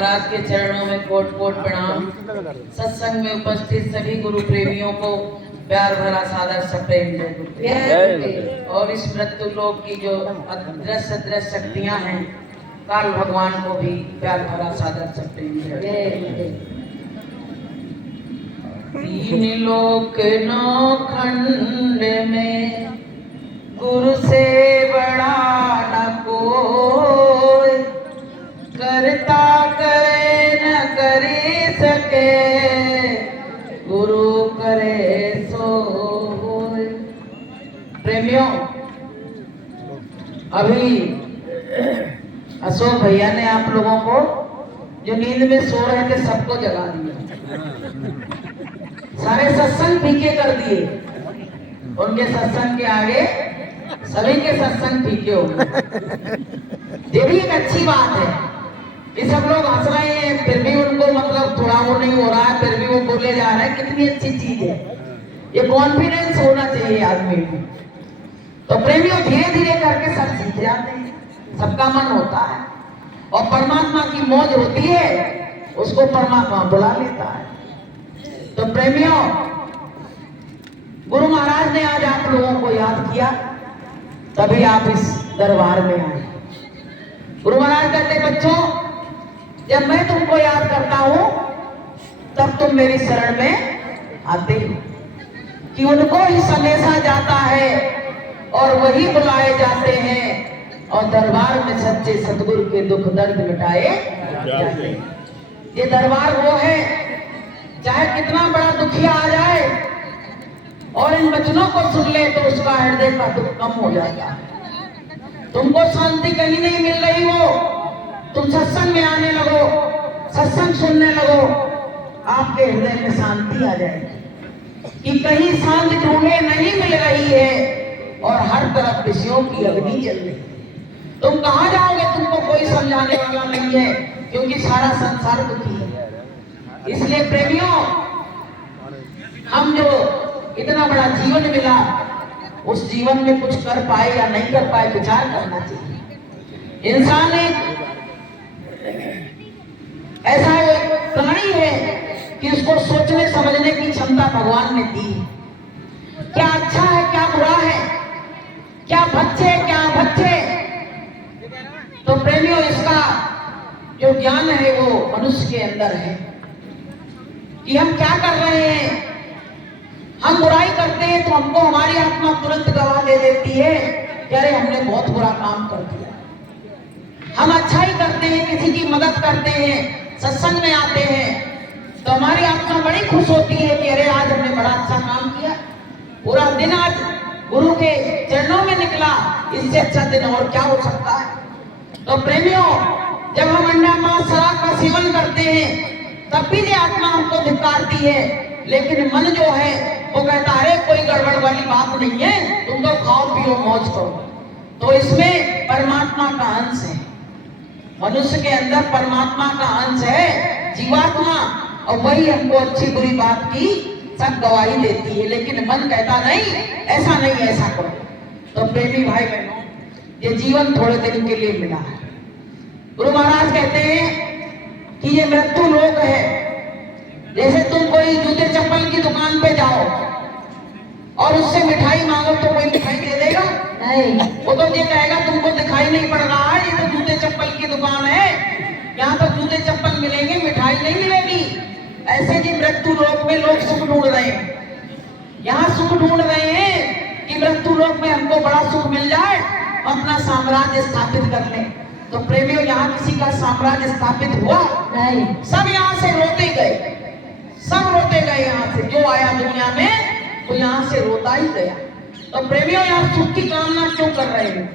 महाराज के चरणों में कोट कोट प्रणाम। सत्संग में उपस्थित सभी गुरु प्रेमियों को प्यार भरा सादर सप्रेम जय गुरु। और इस मृत्यु लोक की जो अदृश्य शक्तियां हैं, काल भगवान को भी प्यार भरा सादर सप्रेम जय। तीन लोक नौ खंड में गुरु से बड़ा न कोई, करता करे न करी सके, गुरु करे सो होय। प्रेमियों, अभी अशोक भैया ने आप लोगों को जो नींद में सो रहे थे सबको जगा दिया, सारे सत्संग फीके कर दिए। उनके सत्संग के आगे सभी के सत्संग फीके हो गए। ये भी एक अच्छी बात है कि सब लोग हंस रहे हैं, फिर भी उनको मतलब थोड़ा वो नहीं हो रहा है, फिर भी वो बोले जा रहे हैं। कितनी अच्छी चीज है ये, कॉन्फिडेंस होना चाहिए आदमी में। तो प्रेमियों, धीरे धीरे करके सब सीख जाते हैं, सबका मन होता है और परमात्मा की मौज होती है, उसको परमात्मा बुला लेता है। तो प्रेमियों, गुरु महाराज ने आज आप लोगों को याद किया, तभी आप इस दरबार में आए। गुरु महाराज कहते, बच्चों, जब मैं तुमको याद करता हूं तब तुम मेरी शरण में आते हो, कि उनको ही संदेशा जाता है और वही बुलाए जाते हैं और दरबार में सच्चे सतगुरु के दुख दर्द मिटाए जाते हैं। ये दरबार वो है, चाहे कितना बड़ा दुखिया आ जाए और इन वचनों को सुन ले तो उसका हृदय का दुख कम हो जाता है। तुमको शांति कहीं नहीं मिल रही हो, तुम सत्संग में आने लगो, सत्संग सुनने लगो, आपके हृदय में शांति आ जाएगी कि कहीं शांति ढूंढे नहीं मिल रही है और हर तरफ विषयों की अग्नि जल रही है। तुम कहां जाओगे, तुमको कोई समझाने वाला नहीं है, क्योंकि सारा संसार दुखी है। इसलिए प्रेमियों, हम जो इतना बड़ा जीवन मिला, उस जीवन में कुछ कर पाए या नहीं कर पाए, विचार करना चाहिए। इंसान एक ऐसा एक प्राणी है कि उसको सोचने समझने की क्षमता भगवान ने दी। क्या अच्छा है, क्या बुरा है, क्या भच्चे, क्या भच्चे। तो प्रेमियों, इसका जो ज्ञान है वो मनुष्य के अंदर है कि हम क्या कर रहे हैं। हम बुराई करते हैं तो हमको हमारी आत्मा तुरंत गवाह दे देती है कि अरे हमने बहुत बुरा काम कर दिया। हम अच्छाई करते हैं, किसी की मदद करते हैं, सत्संग में आते हैं तो हमारी आत्मा बड़ी खुश होती है कि अरे आज हमने बड़ा अच्छा काम किया, पूरा दिन आज गुरु के चरणों में निकला, इससे अच्छा दिन और क्या हो सकता है। तो प्रेमियों, जब हम अंडा मांस शराब का सेवन करते हैं तब भी ये आत्मा हमको धिक्कारती है, लेकिन मन जो है वो कहता है कोई गड़बड़ वाली बात नहीं है, तुम तो खाओ पियो मौज करो। तो इसमें परमात्मा का अंश है, मनुष्य के अंदर परमात्मा का अंश है, जीवात्मा, और वही हमको अच्छी बुरी बात की सब गवाही देती है। लेकिन मन कहता नहीं, ऐसा नहीं, ऐसा करो। तो प्रेमी भाई बहनों, ये जीवन थोड़े दिन के लिए मिला है। गुरु महाराज कहते हैं कि ये मृत्यु लोक है। जैसे तुम कोई जूते चप्पल की दुकान पे जाओ और उससे मिठाई मांगो तो कोई मिठाई दे देगा? नहीं, वो तो ये कहेगा तुमको दिखाई नहीं पड़ रहा है, ये तो जूते चप्पल की दुकान है, यहाँ तो जूते चप्पल मिलेंगे, मिठाई नहीं मिलेगी। ऐसे ही मृत्यु लोक में लोग सुख ढूंढ रहे हैं, यहाँ सुख ढूंढ रहे हैं कि मृत्यु लोक में हमको बड़ा सुख मिल जाए, अपना साम्राज्य स्थापित कर लें। तो प्रेमियों, यहाँ किसी का साम्राज्य स्थापित हुआ नहीं, सब यहाँ से रोते गए, सब रोते गए। यहाँ से जो आया दुनिया में वो यहाँ से रोता ही गया। तो प्रेमियों, यहाँ सुख की कामना क्यों कर रहे हैं?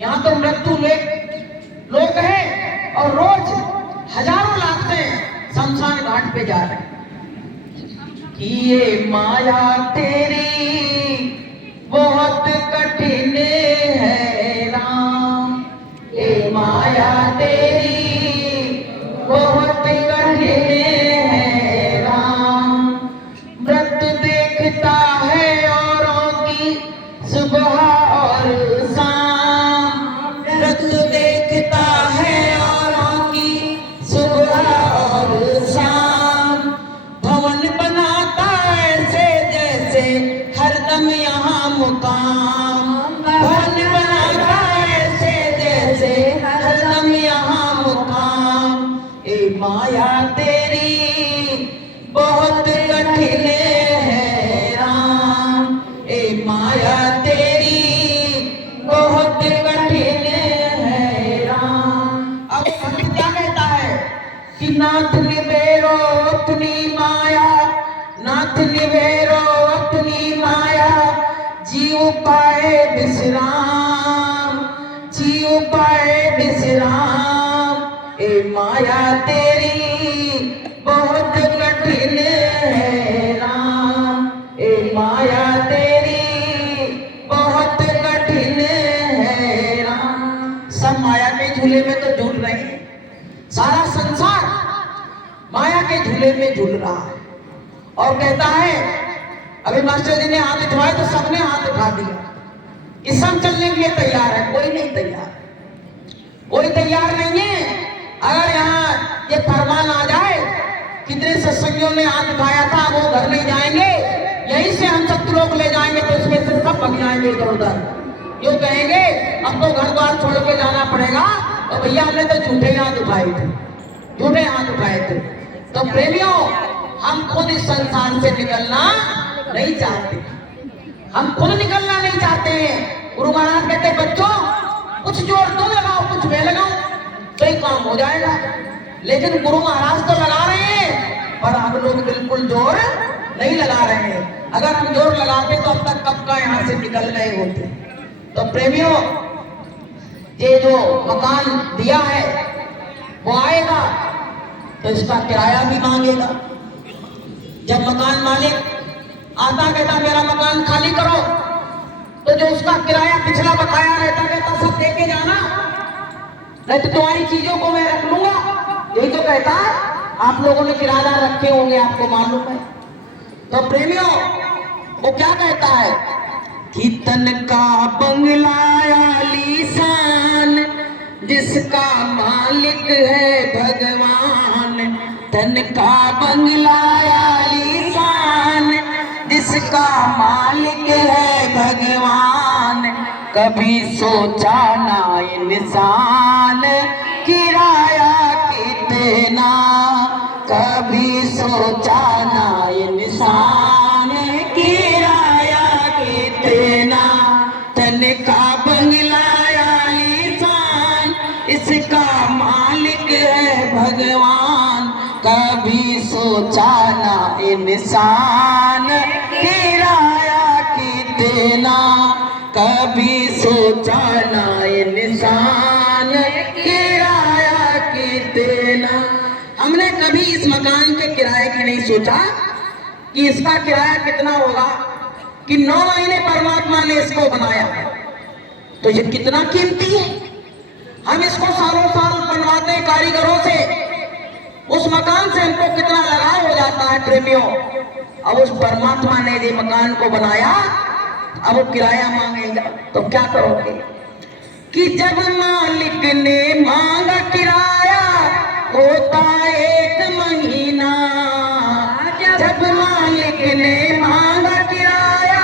यहाँ तो मृत्यु लोग है और रोज हजारों लाखें शमशान घाट पे जा रहे हैं कि ये माया तेरी बहुत कठिन है राम, ये माया तेरी बहुत कठिन है राम। मृत्यु देखता है औरों की सुबह और शाम, मृत्यु देखता है औरों की सुबह माया तेरी बहुत कठिन है राम, ए माया तेरी बहुत कठिन है राम। अब भक्त क्या कहता है कि नाथ निबेरो अपनी माया, नाथ निबेरो अपनी माया, जीव पाए विश्राम, जीव पाए विश्राम, ए माया तेरी बहुत कठिन है राम, ए माया तेरी बहुत कठिन है राम। सब माया के झूले में तो झूल रहे हैं, सारा संसार माया के झूले में झूल रहा है। और कहता है, अभी मास्टर जी ने हाथ उठाए तो सबने हाथ उठा दिया कि सब चलने के लिए तैयार है, कोई नहीं तैयार, कोई तैयार नहीं है। अगर यहाँ ये फरमान आ जाए, कितने सत्संगियों ने हाथ उठाया था वो घर नहीं जाएंगे, यहीं से हम सब लोग ले जाएंगे तो उसमें से सब भग जाएंगे इधर उधर। यूँ कहेंगे अब तो घर द्वार छोड़ के जाना पड़ेगा, तो भैया हमने तो झूठे हाथ उठाए थे, झूठे हाथ उठाए थे। तो प्रेमियों, हम खुद इस संसार से निकलना नहीं चाहते, हम खुद निकलना नहीं चाहते हैं। गुरु महाराज कहते बच्चों कुछ जोर तुम लगाओ, कुछ मैं लगाऊं तो ही काम हो जाएगा। लेकिन गुरु महाराज तो लगा रहे हैं, पर हम लोग बिल्कुल जोर नहीं लगा रहे हैं। अगर हम जोर लगाते तो अब तक कब का यहाँ से निकल गए होते। तो प्रेमियों, ये जो मकान दिया है वो आएगा तो इसका किराया भी मांगेगा। जब मकान मालिक आता कहता मेरा मकान खाली करो, तो जो उसका किराया पिछला बकाया रहता कहता सब दे के जाना, नहीं तो तुम्हारी चीजों को मैं रख लूंगा। यही तो कहता है, आप लोगों ने किराएदार रखे होंगे, आपको मालूम है। तो प्रेमियों, वो क्या कहता है कि तन का बंगला आलीशान, जिसका मालिक है भगवान, तन का बंगला आलीशान, जिसका मालिक है भगवान, कभी सोचा ना इंसान किराया कितना, कभी सोचा ना इंसान किराया कितना, तन का बंगला आलीशान, इसका मालिक है भगवान, कभी सोचा ना इंसान किराया कितना, कभी सोचा ना इंसान किराया कितना। हमने कभी इस मकान के किराए की नहीं सोचा कि इसका किराया कितना होगा, कि 9 महीने परमात्मा ने इसको बनाया तो ये कितना कीमती है। हम इसको सालों साल बनवाते हैं कारीगरों से, उस मकान से हमको कितना लगाव हो जाता है प्रेमियों। अब उस परमात्मा ने ये मकान को बनाया, अब वो किराया मांगेगा तो क्या करोगे कि जब मालिक ने मांगा किराया होता 1 महीना, जब मालिक ने मांगा किराया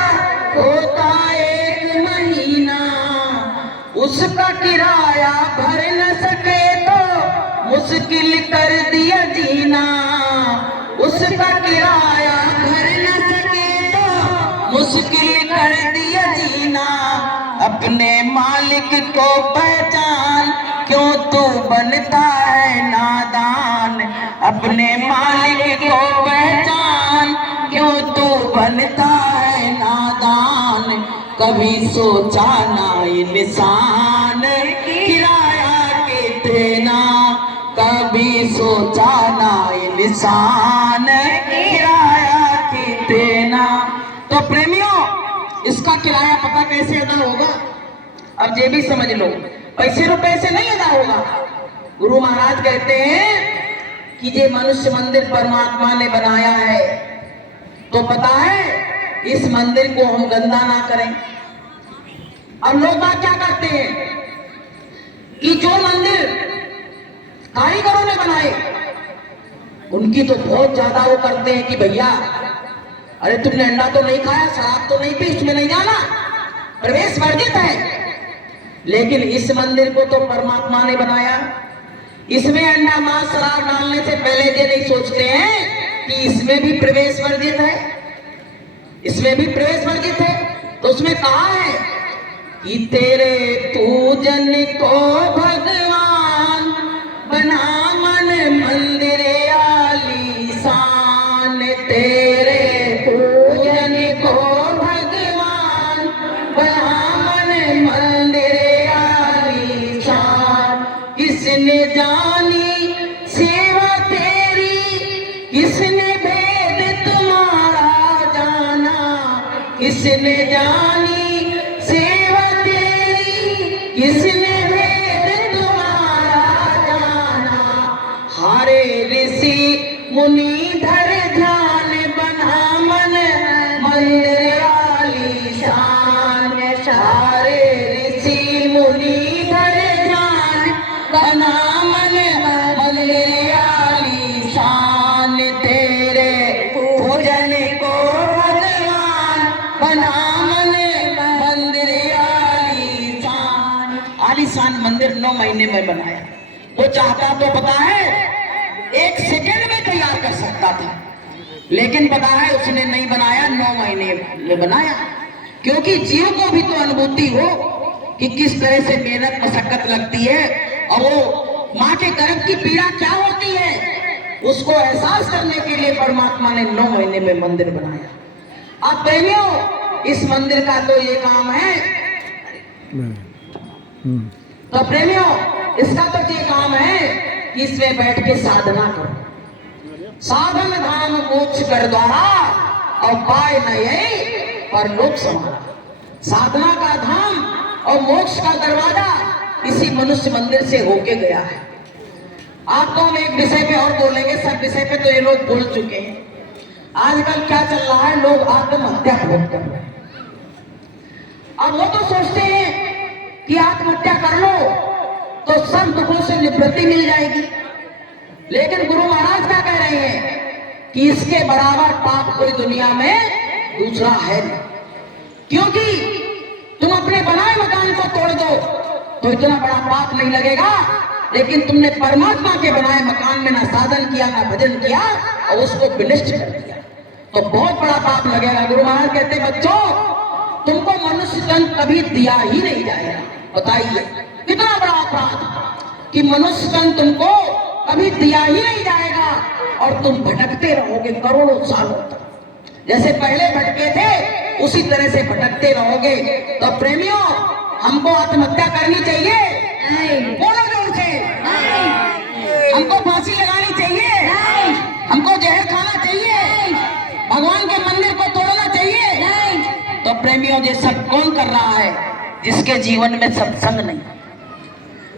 होता 1 महीना, उसका किराया भर न सके तो मुश्किल कर दिया जीना, उसका किराया भर न सके तो मुश्किल कर दिया जीना। अपने मालिक को पहचान, क्यों तू बनता है नादान, अपने मालिक को पहचान, क्यों तू बनता है नादान, कभी सोचा ना इंसान किराया कितना, कभी सोचा ना इंसान किराया कितना। तो प्रेमियों, इसका किराया पता कैसे अदा होगा? अब ये भी समझ लो, पैसे रुपए से नहीं अदा होगा। गुरु महाराज कहते हैं कि ये मनुष्य मंदिर परमात्मा ने बनाया है, तो पता है इस मंदिर को हम गंदा ना करें। अब लोग बात क्या करते हैं कि जो मंदिर कारीगरों ने बनाए उनकी तो बहुत ज्यादा वो करते हैं कि भैया अरे तुमने अंडा तो नहीं खाया, शराब तो नहीं पी, इसमें नहीं जाना, प्रवेश वर्जित है। लेकिन इस मंदिर को तो परमात्मा ने बनाया, इसमें अंडा मांस शराब डालने से पहले ये नहीं सोचते हैं कि इसमें भी प्रवेश वर्जित है, इसमें भी प्रवेश वर्जित है। तो उसमें कहा है कि तेरे पूजन को भगवान बना मन मंदिर आलीशान, तेरे पूजन को भगवान बना मन मंदिर आलीशान। किसने जानी सेवा तेरी, किसने भेद तुम्हारा जाना, किसने जानी सेवा तेरी, किसने भेद तुम्हारा जाना। हारे ऋषि मुनिधर ध्यान बना मन मंदिर आलीशान, हारे ऋषि मुनिधर ध्यान बना मन मंदिर आलीशान, तेरे पूजन को भगवान बना मन मंदिर आलीशान। आलीशान मंदिर 9 महीने में बनाया। वो चाहता तो पता है 1 सेकंड में तैयार कर सकता था, लेकिन पता है उसने नहीं बनाया, 9 महीने में बनाया। क्योंकि जीव को भी तो अनुभूति हो कि किस तरह से मेहनत मशक्कत लगती है, और वो माँ के गर्भ की पीड़ा क्या होती है, उसको एहसास करने के लिए परमात्मा ने 9 महीने में मंदिर बनाया। अब प्रेमियों, इस मंदिर का तो ये काम है, तो प्रेमियों इसका तो ये काम है कि इसमें बैठ के साधना करो। साधन धाम मोक्ष कर द्वारा और पाए न यही पर लोक समारा। साधना का धाम और मोक्ष का दरवाजा इसी मनुष्य मंदिर से होके गया है। आपको हम एक विषय पे और बोलेंगे, सब विषय पे तो ये लोग बोल चुके हैं। आजकल क्या चल रहा है, लोग आत्महत्या बहुत कर रहे हैं। अब वो तो सोचते हैं कि आत्महत्या कर लो तो सब दुखों से निवृत्ति मिल जाएगी, लेकिन गुरु महाराज क्या कह रहे हैं कि इसके बराबर पाप कोई दुनिया में दूसरा है नहीं। क्योंकि तुम अपने बनाए मकान को तोड़ दो तो इतना बड़ा पाप नहीं लगेगा, लेकिन तुमने परमात्मा के बनाए मकान में ना साधन किया ना भजन किया और उसको विनष्ट कर दिया तो बहुत बड़ा पाप लगेगा। गुरु महाराज कहते बच्चों, तुमको मनुष्य तन कभी दिया ही नहीं जाएगा। बताइए कितना बड़ा अपराध कि मनुष्य तन तुमको कभी दिया ही नहीं जाएगा और तुम भटकते रहोगे करोड़ों सालों तक। जैसे पहले भटके थे उसी तरह से भटकते रहोगे। तो प्रेमियों, हमको आत्महत्या करनी चाहिए? नहीं। बोलो जोर से। नहीं। हमको फांसी लगानी चाहिए? नहीं। हमको जहर खाना चाहिए? नहीं। भगवान के मंदिर को तोड़ना चाहिए? नहीं। तो प्रेमियों, ये सब कौन कर रहा है? जिसके जीवन में सत्संग नहीं,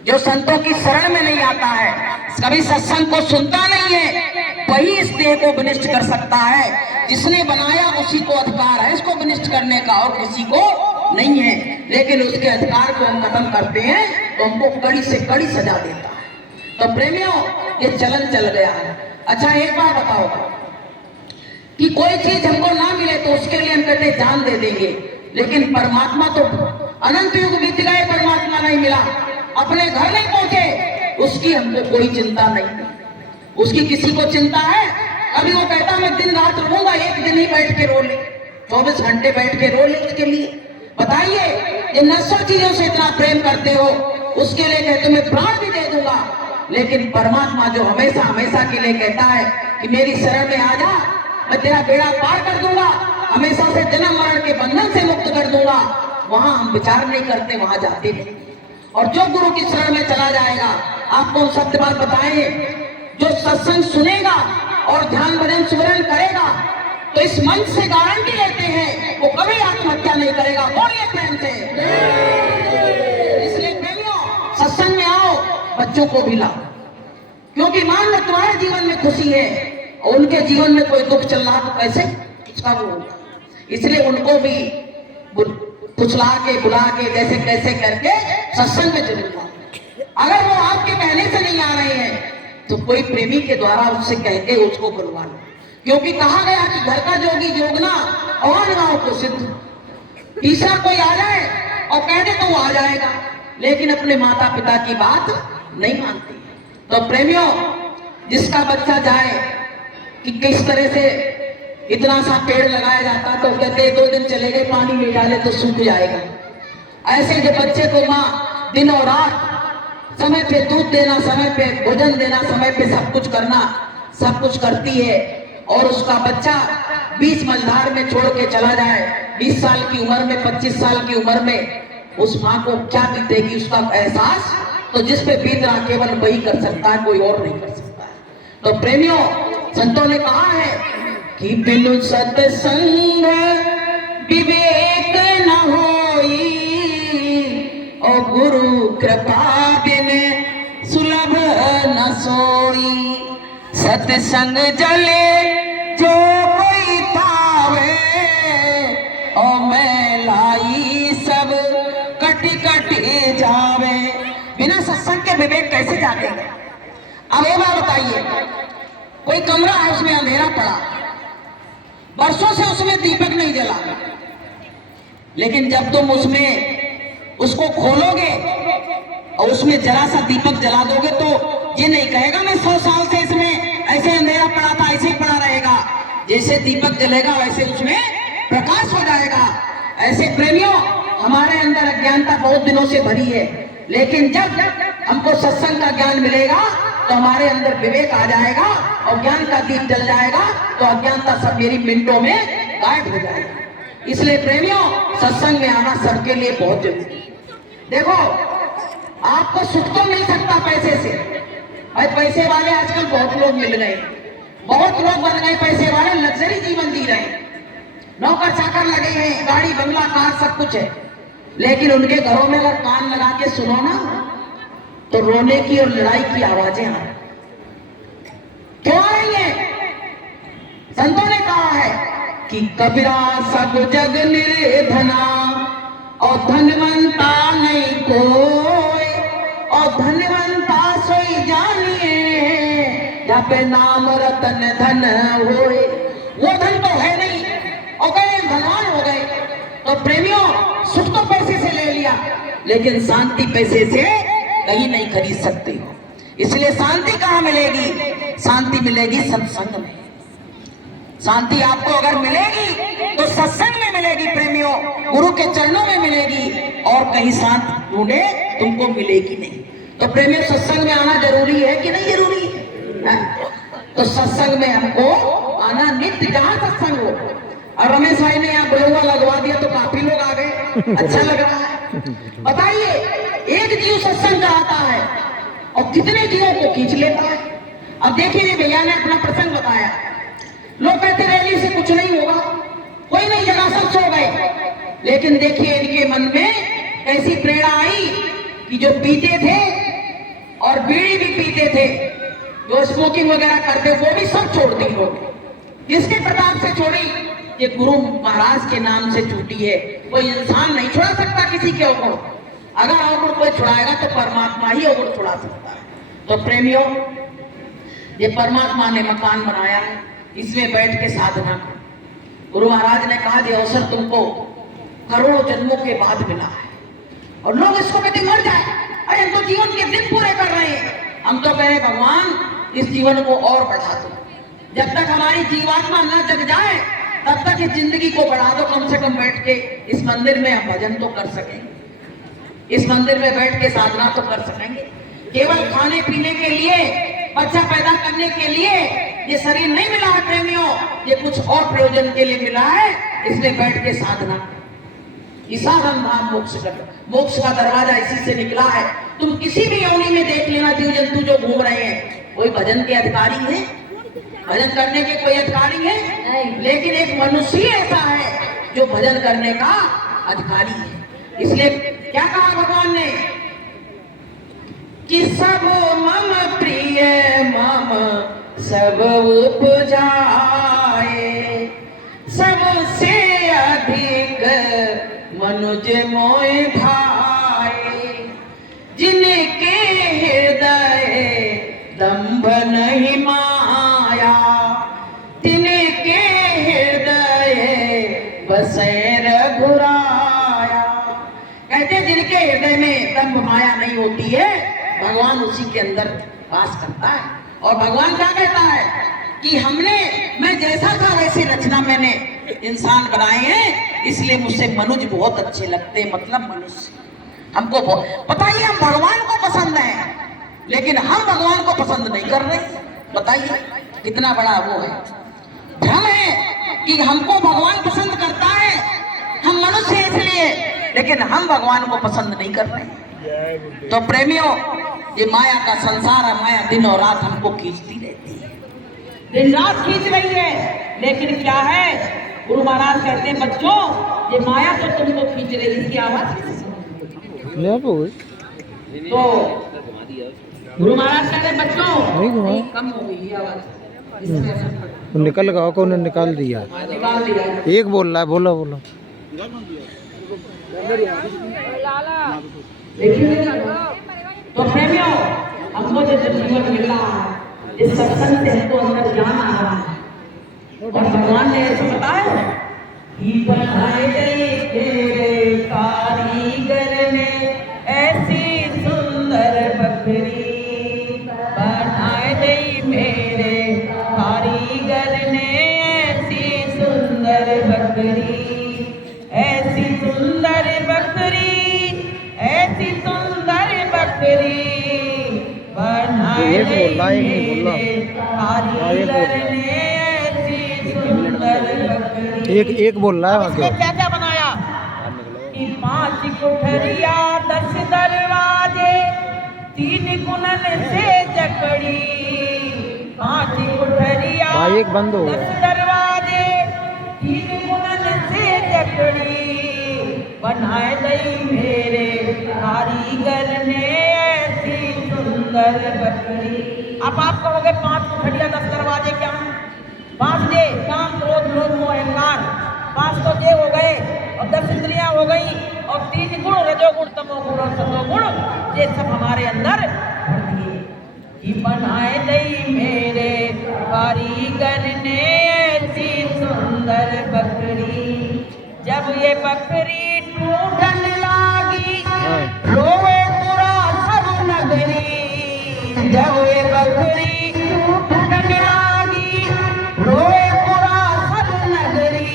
जो संतों की शरण में नहीं आता है, कभी सत्संग को सुनता नहीं है, वही इस देह को विनष्ट कर सकता है। जिसने बनाया उसी को अधिकार है इसको विनष्ट करने का, और किसी को नहीं है। लेकिन उसके अधिकार को हम खत्म करते हैं तो हमको कड़ी से कड़ी सजा देता है। तो प्रेमियों, ये चलन चल गया है। अच्छा एक बात बताओ कि कोई चीज हमको ना मिले तो उसके लिए हम कहते जान दे देंगे, लेकिन परमात्मा तो अनंत युग बीत गए, परमात्मा नहीं मिला, अपने घर नहीं पहुंचे, उसकी हमको कोई चिंता नहीं। उसकी किसी को चिंता है? अभी वो कहता मैं दिन रात रोऊंगा, एक दिन ही बैठ के रो ले, 24 घंटे बैठ के रो ले उसके लिए। बताइए, ये नश्वर चीजों से इतना प्रेम करते हो, उसके लिए कहते मैं प्राण भी दे दूंगा। लेकिन परमात्मा जो हमेशा हमेशा के लिए कहता है कि मेरी शरण में आ जा, मैं तेरा बेड़ा पार कर दूंगा, हमेशा से जन्म मरण के बंधन से मुक्त कर दूंगा, वहां हम विचार नहीं करते, वहां जाते नहीं। और जो गुरु की शरण में चला जाएगा, आपको सत्य बात बताएं, जो सत्संग सुनेगा और ध्यान भजन सुमरन करेगा तो इस मंच से गारंटी लेते हैं वो कभी आत्महत्या नहीं करेगा। बोलिए प्रेम से। इसलिए प्रेमियों, सत्संग में आओ, बच्चों को भी लाओ, क्योंकि मान लो तुम्हारे जीवन में खुशी है और उनके जीवन में कोई दुख चल रहा तो कैसे उसका वो होगा। इसलिए उनको भी फुसला के बुला के जैसे कैसे करके सत्संग में जरूर लाओ। अगर वो आपके कहने से नहीं आ रहे हैं तो कोई प्रेमी के द्वारा उससे कह के उसको बुलवा लो, क्योंकि कहा गया कि घर का जोगी जोगना और गांव को सिद्ध। तीसरा कोई आ जाए और कह दे तो वो आ जाएगा, लेकिन अपने माता पिता की बात नहीं मानते। तो प्रेमियों, जिसका बच्चा जाए कि किस तरह से इतना सा पेड़ लगाया जाता, तो कहते 2 दिन चले गए, पानी नहीं डाले तो सूख जाएगा। ऐसे जो बच्चे को माँ दिन और रात समय पे दूध देना, समय पे भोजन देना, समय पे सब कुछ करना, सब कुछ करती है, और उसका बच्चा बीच मझधार में छोड़ के चला जाए, 20 साल की उम्र में, 25 साल की उम्र में, उस माँ को क्या बीतेगी, उसका एहसास तो जिस पे बीत रहा केवल वही कर सकता है, कोई और नहीं कर सकता है। तो प्रेमियों, संतों ने कहा है कि बिनु सत्संग विवेक न होई, और गुरु कृपा बिन सुलभ न सोई। सत्संग जले जो कोई पावे, और मैं लाई सब कटी कटी जावे। बिना सत्संग के विवेक कैसे जागेगा? अब ये बात बताइए, कोई कमरा है, उसमें अंधेरा पड़ा, बरसों से उसमें दीपक नहीं जला, लेकिन जब तुम उसमें उसको खोलोगे और उसमें जरा सा दीपक जला दोगे, तो ये नहीं कहेगा मैं 100 साल से इसमें ऐसे अंधेरा पड़ा था, ऐसे ही पड़ा रहेगा। जैसे दीपक जलेगा वैसे उसमें प्रकाश हो जाएगा। ऐसे प्रेमियों, हमारे अंदर अज्ञानता बहुत दिनों से भरी है, लेकिन जब हमको सत्संग का ज्ञान मिलेगा तो हमारे अंदर विवेक आ जाएगा और ज्ञान का दीप जल जाएगा, तो अज्ञानता सब मेरी मिनटों में गायब हो जाएगी। इसलिए प्रेमियों, सत्संग में आना सबके लिए बहुत जरूरी है। देखो, आपको सुख तो मिल सकता पैसे से, भाई पैसे वाले आजकल बहुत लोग मिल गए, बहुत लोग बन गए पैसे वाले, लग्जरी जीवन जी रहे हैं, नौकर चाकर लगे हैं, गाड़ी बंगला कार सब कुछ है, लेकिन उनके घरों में अगर कान लगा के सुनो ना, तो रोने की और लड़ाई की आवाजें आ रही। क्यों आ रही है? संतों ने कहा है कि कबीरा सब जग निर्धना, और धनवंता नहीं कोई, और धनवंता सोई जानिए, या पे नाम रतन धन होए। वो धन तो है नहीं, और गए धनवान हो गए। तो प्रेमियों, सुख तो पैसे से ले लिया, लेकिन शांति पैसे से कहीं नहीं खरीद सकते हो। इसलिए शांति कहाँ मिलेगी? शांति मिलेगी सत्संग में। शांति आपको अगर मिलेगी तो सत्संग में मिलेगी प्रेमियों, गुरु के चरणों में मिलेगी, और कहीं शांत ढूंढे तुमको मिलेगी नहीं। तो प्रेमियों, सत्संग में आना जरूरी है कि नहीं जरूरी है? तो सत्संग में हमको आना नित्य, जहां सत्संग हो। और रमेश भाई ने यहाँ बुलवा लगवा दिया तो काफी लोग आ गए, अच्छा लग रहा है। बताइए, एक जीव सत्संग का आता है और कितने जीवों को खींच लेता है। अब देखिए, भैया ने अपना प्रसंग बताया, लोग कहते रैली से कुछ नहीं होगा, कोई नहीं जगह, सब सो गए, लेकिन देखिए इनके मन में ऐसी प्रेरणा आई कि जो पीते थे और बीड़ी भी पीते थे, जो स्मोकिंग वगैरह करते, वो भी सब छोड़ दी लोग। किसके प्रताप से छोड़ी? ये गुरु महाराज के नाम से छूटी है। कोई इंसान नहीं छुड़ा सकता किसी के अवगुण, अगर अवगुण कोई छुड़ाएगा तो परमात्मा ही अवगुण छुड़ा सकता है। तो प्रेमियों, ये परमात्मा ने मकान बनाया है, इसमें बैठ के साधना करो। गुरु महाराज ने कहा, ये अवसर तुमको करोड़ों जन्मों के बाद मिला है, और लोग इसको कहते मर जाए, अरे हम तो जीवन के दिन पूरे कर रहे हैं। हम तो कहे भगवान इस जीवन को और बढ़ा दो, जब तक हमारी जीवात्मा न जग जाए तब तक इस जिंदगी को बढ़ा दो। कम से कम बैठ के इस मंदिर में हम भजन तो कर सकेंगे, इस मंदिर में बैठ के साधना तो कर सकेंगे। केवल खाने पीने के लिए, बच्चा पैदा करने के लिए ये शरीर नहीं मिला है प्रेमियों, ये कुछ और प्रयोजन के लिए मिला है। इसमें बैठ के साधना, साधन धाम मोक्ष का, मोक्ष का दरवाजा इसी से निकला है। तुम किसी भी योनि में देख लेना, जीव जंतु जो घूम रहे हैं, कोई भजन के अधिकारी है? भजन करने के कोई अधिकारी है? नहीं। लेकिन एक मनुष्य ऐसा है जो भजन करने का अधिकारी है। इसलिए क्या कहा भगवान ने कि सब मम प्रिय मम सब उपजाए, सबसे अधिक मनुज मोय भाए, जिनके हृदय दंभ नहीं माया, तिनके हृदय बसे रघुराया। कहते जिनके हृदय में दंभ माया नहीं होती है, भगवान उसी के अंदर वास करता है। और भगवान क्या कहता है कि मैं जैसा था वैसे रचना मैंने इंसान बनाए हैं, इसलिए मुझसे मनुष्य बहुत अच्छे लगते हैं। मतलब मनुष्य हमको पता ही हम भगवान को पसंद है, लेकिन हम भगवान को पसंद नहीं कर रहे। बताइए कितना बड़ा वो है, भ्रम है कि हमको भगवान पसंद करता है, हम मनुष्य हैं इसलिए, लेकिन हम भगवान को पसंद नहीं कर रहे। तो प्रेमियों, ये माया का संसार है, माया दिन और रात हमको खींचती रहती है, दिन रात खींच रही है। लेकिन क्या है, गुरु महाराज कहते हैं बच्चों, ये माया तो तुमको खींच रही है, इसकी आवाज तो गुरु महाराज कहते हैं बच्चों कम हो गई आवाज, निकल गया को निकाल दिया, एक बोल रहा है, बोलो बोलो। तो प्रेमियों, हमको जो जीवन मिला है, इस सत्संग से हमको अंदर ज्ञान आ रहा है। और भगवान ने ऐसे बताया कि बनाए गए तेरे कारीगर ने ऐसी सुंदर बकरी, बनाए गई मेरे कारीगर ने ऐसी सुंदर बकरी, ऐसी सुंदर बकरी, ऐसी सुंदर बकरी, बनाए गई मेरे कारीगर ने ऐसी सुंदर बकरी। एक बोल रहा है, इसमें क्या क्या बनाया कि 5 कोठरिया 10 दरवाजे, 3 कुनन से जकड़ी, 5 कोठरिया एक बंद हो 10 दरवाजे, 3 कुनन से जकड़ी, बनाए गई मेरे कारीगर ने ऐसी सुंदर बकरी। अब आप कहोगे 5 कोठरिया 10 दरवाजे क्या है? 5 जे काम क्रोध लोभ मोह अहंकार, 5 तो जे हो गए, और 10 इंद्रियां हो गई, और 3 गुण रजोगुण तमोगुण और सतोगुण, ये सब हमारे अंदर भर दिए। कि बनाए गई मेरे कारीगर ने ऐसी सुंदर बकरी, जब ये बकरी टूटन लागी, रोए पूरा सब नगरी, जब ये बकरी टूटन लागी, रोए पूरा सब नगरी,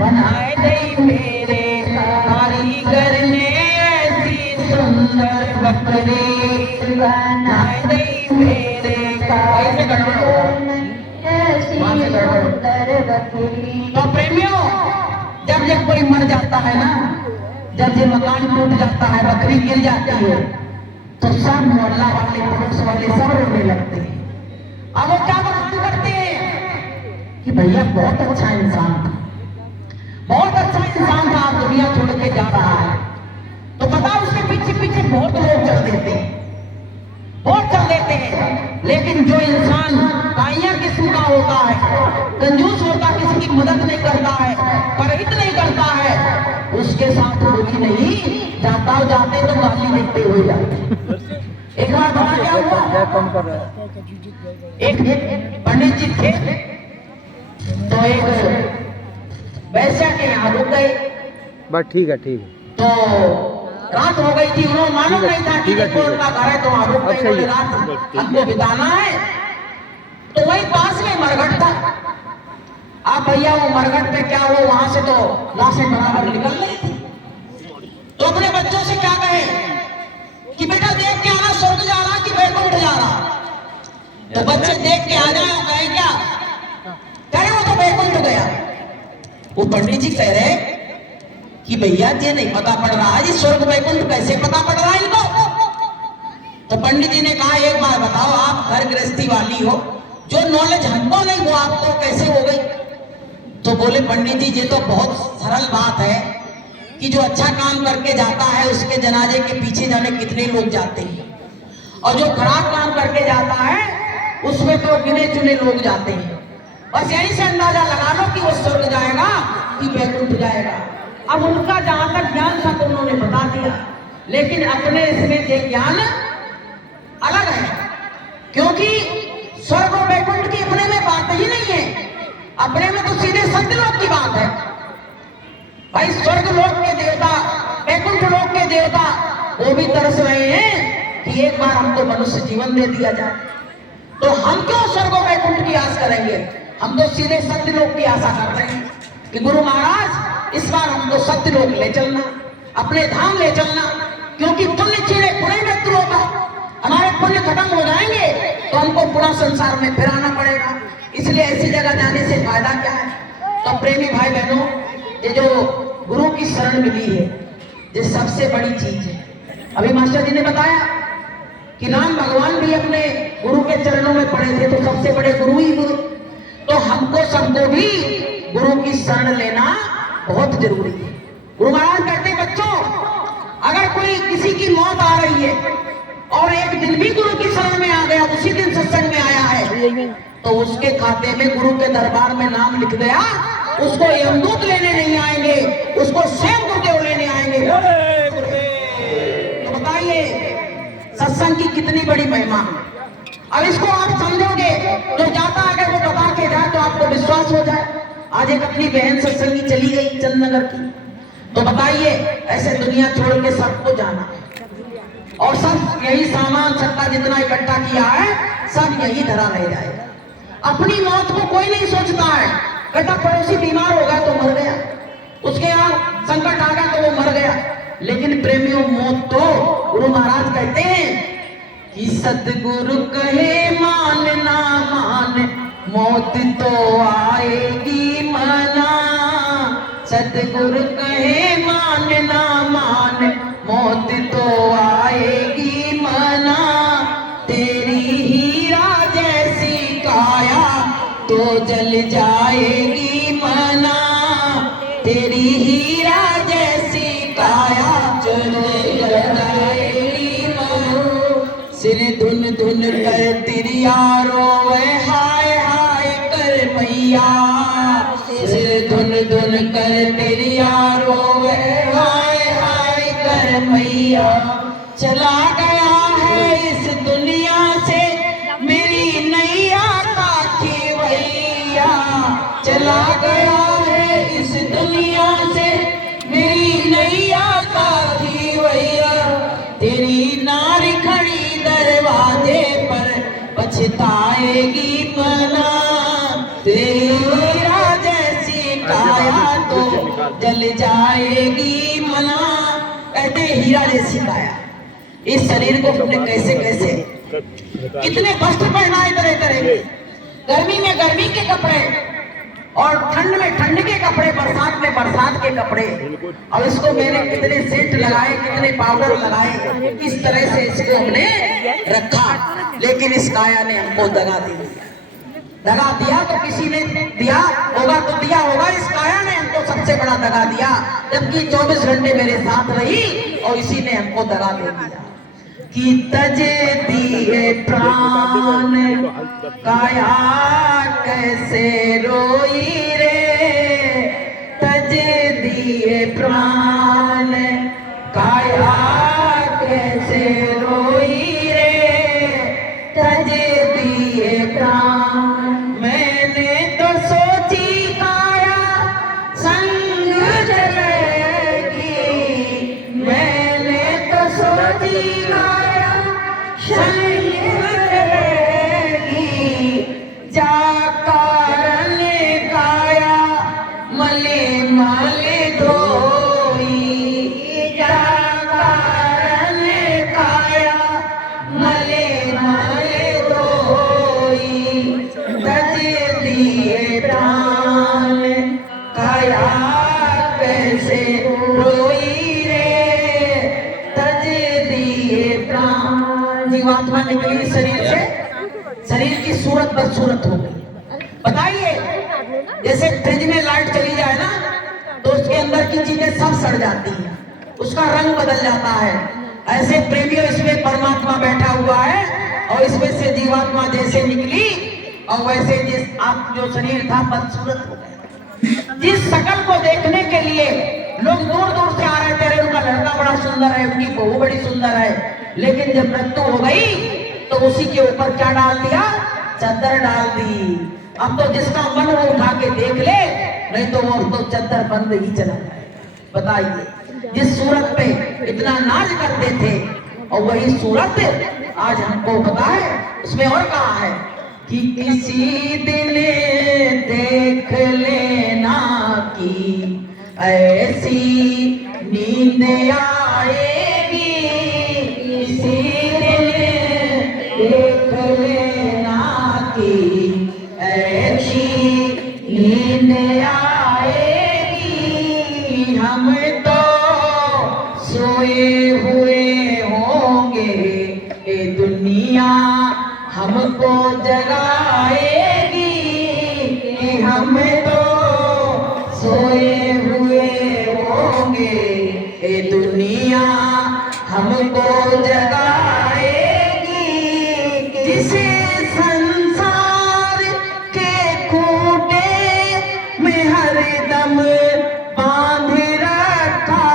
बनाए गई मेरे कारीगर ने ऐसी सुंदर बकरी, बनाए गई मेरे तो प्रेमियों, जब कोई मर जाता है ना, जब ये मकान टूट जाता है, बकरी गिर जाती है, तो सब मोहल्ला वाले पड़ोस वाले सब रोने लगते हैं। अब वो क्या बखान करते हैं कि भैया बहुत अच्छा इंसान था, बहुत अच्छा इंसान था, दुनिया छोड़ के जा रहा है। तो पता उसके पीछे पीछे बहुत लोग चल देते हैं, बहुत चल देते हैं। लेकिन जो इंसान काइया किस्म का होता है, कंजूस होता, किसी की मदद नहीं करता है, परहित नहीं करता है, उसके साथ रोगी नहीं जाता, जाते तो गाली देते हुए जाते। एक बार बड़ा क्या हुआ, एक पंडित जी थे, तो एक वैश्या के यहाँ रुक गए। बस ठीक है, ठीक है। तो रात हो गई थी, उन्होंने मालूम नहीं था कि कोर्ट का घर है, तो वहां रुक गए, रात हमको बिताना है। तो वही पास में मरघट था। अब भैया वो मरघट पे क्या हो, वहां से तो लाशें बराबर निकल रही थी। तो अपने बच्चों से क्या कहे कि बेटा देख के आना, स्वर्ग जा रहा कि वैकुंठ जा रहा। तो बच्चे देख के आ जाए, कहे क्या कहे, वो तो वैकुंठ गया। वो पंडित जी कह रहे कि भैया ये नहीं पता पड़ रहा है, जी स्वर्ग वैकुंठ कैसे पता पड़ रहा है इनको। तो पंडित जी ने कहा एक बार बताओ, आप घर गृहस्थी वाली हो, जो नॉलेज हमको नहीं वो आपको कैसे हो गई। तो बोले पंडित जी ये तो बहुत सरल बात है कि जो अच्छा काम करके जाता है उसके जनाजे के पीछे जाने कितने लोग जाते हैं, और जो खराब काम करके जाता है उसमें तो गिने चुने लोग जाते हैं। बस यहीं से अंदाजा लगा लो कि वो स्वर्ग जाएगा कि वैकुंठ जाएगा। अब उनका जहां तक ज्ञान था तो उन्होंने बता दिया, लेकिन अपने इसमें से ज्ञान अलग है, क्योंकि स्वर्ग और वैकुंठ की अपने में बात ही नहीं है। अपने में तो सीधे सत्यलोक की बात है। भाई स्वर्ग लोक के देवता, वैकुंठ लोक के देवता वो भी तरस रहे हैं कि एक बार हमको मनुष्य जीवन दे दिया जाए, तो हम क्यों स्वर्ग वैकुंठ की आस करेंगे? हम तो सीधे सत्यलोक की आशा कर रहे हैं कि गुरु महाराज इस बार हमको सत्यलोक ले चलना, अपने धाम ले चलना, क्योंकि पुण्य छीने पुण्य मृत्यु होगा, हमारे पुण्य खत्म हो जाएंगे तो हमको पूरा संसार में फिर आना पड़ेगा। इसलिए ऐसी जगह जाने से फायदा क्या है? तो प्रेमी भाई बहनों, ये जो गुरु की शरण मिली है ये सबसे बड़ी चीज है। अभी मास्टर जी ने बताया कि राम भगवान भी अपने गुरु के चरणों में पड़े थे, तो सबसे बड़े गुरु ही गुरु। तो हमको सबको भी गुरु की शरण लेना बहुत जरूरी है। गुरु महाराज कहते बच्चों, अगर कोई किसी की मौत आ रही है और एक दिन भी गुरु की शरण में आ गया, उसी दिन सत्संग में आया है, तो उसके खाते में गुरु के दरबार में नाम लिख गया, उसको यमदूत लेने नहीं आएंगे, उसको स्वयं गुरुदेव लेने आएंगे। तो बताइए सत्संग की कितनी बड़ी महिमा है। अब इसको आप समझोगे, जो जाता अगर वो बता के जाए तो आपको विश्वास हो जाए। आज एक अपनी बहन सत्संगी चली गई चंदनगर की, तो बताइए ऐसे दुनिया छोड़ के सबको जाना है और सब यही सामान सट्टा जितना इकट्ठा किया है सब यही धरा रह जाएगा। अपनी मौत को कोई नहीं सोचता है, कहता पड़ोसी बीमार हो गया तो मर गया, उसके यहाँ संकट आ गया तो वो मर गया। लेकिन प्रेमियों, मौत तो गुरु महाराज कहते हैं कि सतगुरु कहे मान ना मान, मौत तो आएगी मना। सतगुरु कहे मान ना मान, मौत तो आएगी मना। तेरी हीरा जैसी काया तो जल जाएगी मना। तेरी हीरा जैसी काया जल जाएगी मना। सिर धुन धुन कर तिरिया रोवे हाय हाय कर मैया। सिर धुन धुन कर तिरिया रोवे हाय हाय कर मैया। चला गया है इस दुनिया से मेरी नैया का खिवैया। चला गया है इस दुनिया से मेरी नैया का खिवैया। तेरी नारी खड़ी दरवाजे पर पछताएगी मना। तेरी हीरा जैसी काया तो जल जाएगी मना। कहते हीरा जैसी काया, इस शरीर को हमने कैसे कैसे कितने वस्त्र पहनाए तरह तरह के, गर्मी में गर्मी के कपड़े और ठंड में ठंड के कपड़े, बरसात में बरसात के कपड़े। और इसको मैंने कितने सेंट लगाए, कितने पाउडर लगाए, किस तरह से इसको हमने रखा। लेकिन इस काया ने हमको दगा दी। दगा दिया तो किसी ने दिया होगा, तो दिया होगा इस काया ने हमको सबसे बड़ा दगा दिया, जबकि 24 घंटे मेरे साथ रही और इसी ने हमको दगा दे दिया। कि तजे दिए प्राण काया कैसे रोई रे। तजे दिए प्राण काया कैसे रोई रे। तजे दिए प्राण मैंने तो सोची काया संग चलेगी। मैंने तो सोची काया संग चलेगी। जा कारण काया मले माले धोई। जा कारण काया मले माले धोई। तज दिए प्राण काया कैसे रोई रे। तज दिए प्राण। जीवात्मा निकली शरीर से, शरीर की सूरत बदसूरत हो गई। बताइए जैसे फ्रिज में लाइट चली जाए ना तो उसके अंदर की चीजें सब सड़ जाती हैं, उसका रंग बदल जाता है। ऐसे प्रेमियों इसमें परमात्मा बैठा हुआ है और इसमें से जीवात्मा जैसे निकली और वैसे जिस आप जो शरीर था बदसूरत हो गया। जिस शकल को देखने के लिए लोग दूर दूर से आ रहे थे, उनका लड़का बड़ा सुंदर है, उनकी बहू बड़ी सुंदर है, लेकिन जब मृत्यु हो गई तो उसी के ऊपर क्या डाल दिया? चद्दर डाल दी। अब तो जिसका मन वो उठा के देख ले, नहीं तो वो तो चद्दर बंद ही चला जाएगा। बताइए जिस सूरत पे इतना नाज करते थे और वही सूरत आज हमको पता है। उसमें और कहा है कि किसी दिन देख लेना कि ऐसी नींद आएगी, किसी दिन देख लेना कि ऐसी नींद आएगी, हम तो सोए हुए होंगे, ये दुनिया हमको जगाएगी, कि हम तो सोए हुए होंगे, ये दुनिया हमको जगाएगी। जिसे संसार के खूंटे में हरदम बांध रखा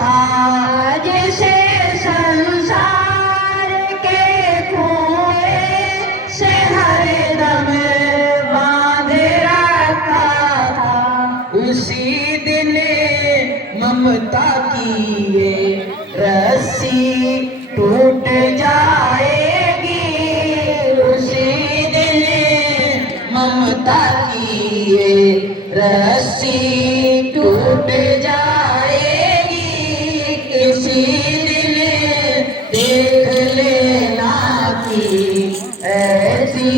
था, जिसे संसार के खूंटे से हरदम बांध रखा था, उसी दिन ममता की ये रस्सी टूट जाएगी, उसी दिन ममता की ये रस्सी टूट जाएगी, किसी दिन देख लेना कि ऐसी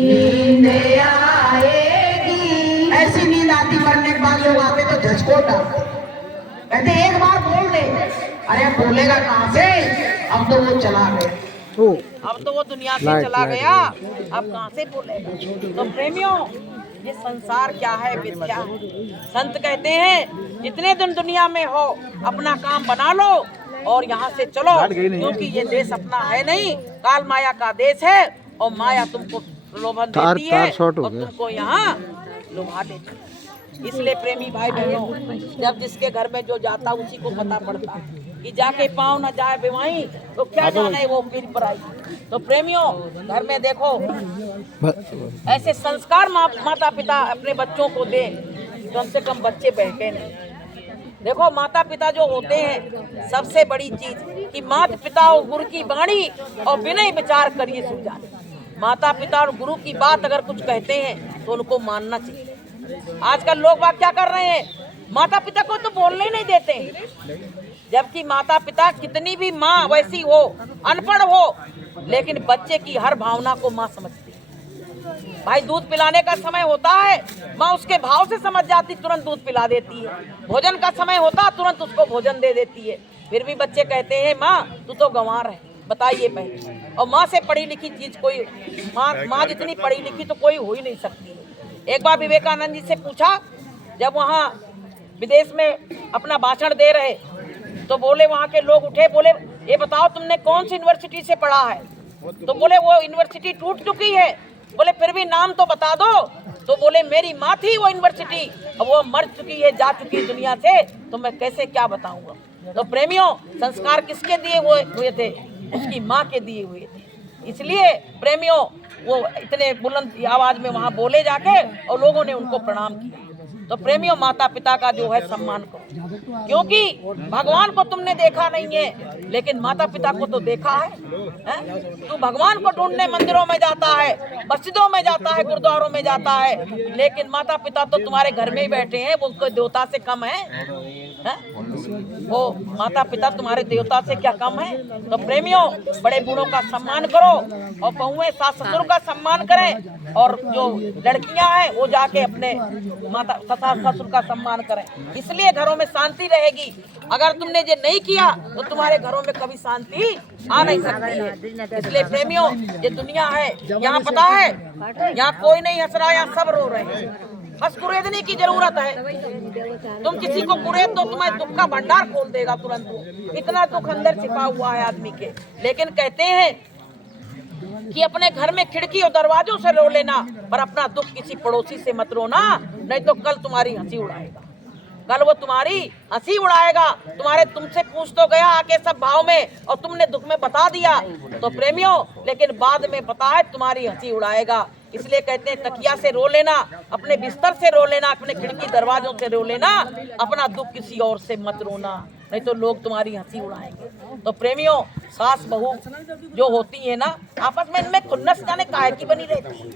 नींद आएगी। ऐसी नींद आती, मरने के बाद लोग आते तो झचकोट डालते, कहते एक बार बोल दे, अरे बोलेगा कहाँ से, अब तो वो चला गया, अब तो वो दुनिया से चला गया, अब कहाँ से बोलेगा। तो प्रेमियों, ये संसार क्या है, मिथ्या। संत कहते हैं जितने दिन दुनिया में हो अपना काम बना लो और यहाँ से चलो, क्योंकि ये देश अपना है नहीं, काल माया का देश है, और माया तुमको प्रलोभन देती है और तुमको यहाँ लुभा देती है। इसलिए प्रेमी भाई बहनों, जब जिसके घर में जो जाता उसी को पता पड़ता है कि जाके पाँव न जाए बेवाई, तो क्या जाने वो पीर पर आई। तो प्रेमियों, घर में देखो ऐसे संस्कार माता पिता अपने बच्चों को दे, कम से कम बच्चे बहके नहीं। देखो माता पिता जो होते हैं, सबसे बड़ी चीज कि माता पिता और गुरु की वाणी और विनय विचार करिए सुझा। माता पिता और गुरु की बात अगर कुछ कहते हैं तो उनको मानना चाहिए। आजकल लोग बात क्या कर रहे हैं, माता पिता को तो बोलने ही नहीं देते, जबकि माता पिता कितनी भी माँ वैसी हो, अनपढ़ हो, लेकिन बच्चे की हर भावना को माँ समझती है। भाई दूध पिलाने का समय होता है, माँ उसके भाव से समझ जाती, तुरंत दूध पिला देती है। भोजन का समय होता, तुरंत उसको भोजन दे देती है। फिर भी बच्चे कहते हैं माँ तू तो गंवार है, बताइए पहले। और माँ से पढ़ी लिखी चीज कोई, माँ जितनी पढ़ी लिखी तो कोई हो ही नहीं सकती। एक बार विवेकानंद जी से पूछा, जब वहाँ विदेश में अपना भाषण दे रहे, तो बोले, वहाँ के लोग उठे, बोले ये बताओ तुमने कौन सी यूनिवर्सिटी से पढ़ा है। तो बोले वो यूनिवर्सिटी टूट चुकी है। बोले फिर भी नाम तो बता दो। तो बोले मेरी माँ थी वो यूनिवर्सिटी, अब वो मर चुकी है, जा चुकी है दुनिया से, तो मैं कैसे क्या बताऊंगा। तो प्रेमियों, संस्कार किसके दिए हुए थे, उसकी माँ के दिए हुए थे। इसलिए प्रेमियों, वो इतने बुलंद आवाज में वहाँ बोले जाके, और लोगों ने उनको प्रणाम किया। तो प्रेमियों, माता पिता का जो है सम्मान करो, क्योंकि भगवान को तुमने देखा नहीं है, लेकिन माता पिता को तो देखा है, तू भगवान को ढूंढने मंदिरों में जाता है, मस्जिदों में जाता है, गुरुद्वारों में जाता है, लेकिन माता पिता तो तुम्हारे घर में ही बैठे हैं, वो कोई देवता से कम है? वो माता पिता तुम्हारे देवता से क्या कम है? तो प्रेमियों, बड़े बूढ़ों का सम्मान करो, और बहुएं सास ससुर का सम्मान करें, और जो लड़कियां हैं वो जाके अपने माता सास ससुर का सम्मान करें। इसलिए घरों में शांति रहेगी। अगर तुमने ये नहीं किया तो तुम्हारे घरों में कभी शांति आ नहीं सकती है। इसलिए प्रेमियों, ये दुनिया है, यहाँ पता है, यहाँ कोई नहीं हंस रहा, यहाँ सब रो रहे हैं। बस कुरेदने की जरूरत है। तुम किसी को कुरेद दो, तुम्हें दुख का भंडार खोल देगा तुरंत। इतना दुख अंदर छिपा हुआ है आदमी के। लेकिन कहते हैं कि अपने घर में खिड़की और दरवाजों से रो लेना, पर अपना दुख किसी पड़ोसी से मत रोना, नहीं तो कल तुम्हारी हंसी उड़ाएगा। कल वो तुम्हारी हंसी उड़ाएगा। तुमसे पूछ तो गया आके सब भाव में, और तुमने दुख में बता दिया। तो प्रेमियों, लेकिन बाद में पता है तुम्हारी हंसी उड़ाएगा। इसलिए कहते हैं तकिया से रो लेना, अपने बिस्तर से रो लेना, अपने खिड़की दरवाजों से रो लेना, अपना दुख किसी और से मत रोना, नहीं तो लोग तुम्हारी हंसी उड़ाएंगे। तो प्रेमियों, सास बहू जो होती है ना, आपस में इनमें खुन्नस जाने काहे की बनी रहती है।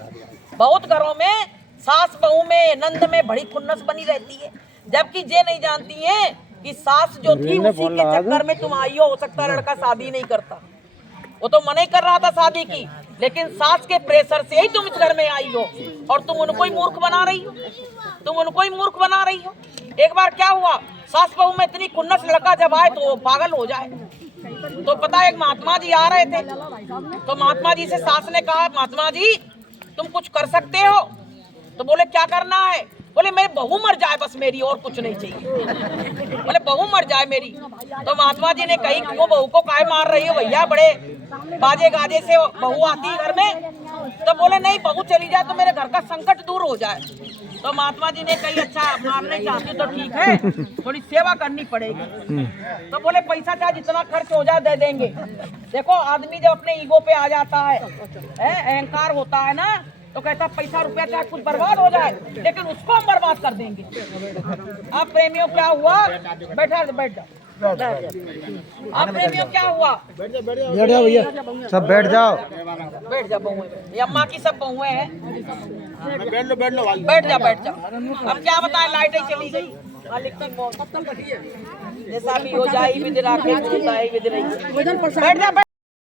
बहुत घरों में सास बहू में, नंद में बड़ी खुन्नस बनी रहती है, जबकि ये नहीं जानती है कि सास जो थी उसी के चक्कर में तुम आई हो सकता है लड़का शादी नहीं करता। वो तो मना ही कर रहा था शादी की, लेकिन सास के प्रेशर से ही तुम इस घर में आई हो और तुम उनको ही मूर्ख बना रही हो, तुम उनको ही मूर्ख बना रही हो। एक बार क्या हुआ, सास बहू में इतनी खुन्नस, लड़का जब आए तो वो पागल हो जाए। तो पता एक महात्मा जी आ रहे थे, तो महात्मा जी से सास ने कहा, महात्मा जी तुम कुछ कर सकते हो? तो बोले क्या करना है? बोले मेरी बहू मर जाए बस, मेरी और कुछ नहीं चाहिए। बोले बहू मर जाए मेरी। तो महात्मा जी ने कही क्यों बहू को काहे मार रही हो भैया, बड़े बाजे गाजे से बहू आती है घर में। तो बोले नहीं, बहू चली जाए तो मेरे घर का संकट दूर हो जाए। तो महात्मा जी ने कही अच्छा मारने चाहती तो ठीक है, थोड़ी सेवा करनी पड़ेगी। तो बोले पैसा चाहे जितना खर्च हो जाए दे देंगे। देखो आदमी जब अपने ईगो पे आ जाता है, अहंकार होता है ना, तो कहता पैसा रुपया चाहे कुछ बर्बाद हो जाए, लेकिन उसको हम बर्बाद कर देंगे। अब प्रेमियों क्या हुआ, बैठा बैठ जाओ। अब प्रेमियों क्या हुआ, बैठ जाओ भैया, सब बैठ जाओ, बैठ जा बहुएं, ये अम्मा की सब बहुएं हैं। बैठ लो भाई, बैठ जा बैठ जा। अब क्या बताएं, लाइटें चली गई, जैसा भी हो जाए विद राखे, विद रही। बैठ जा।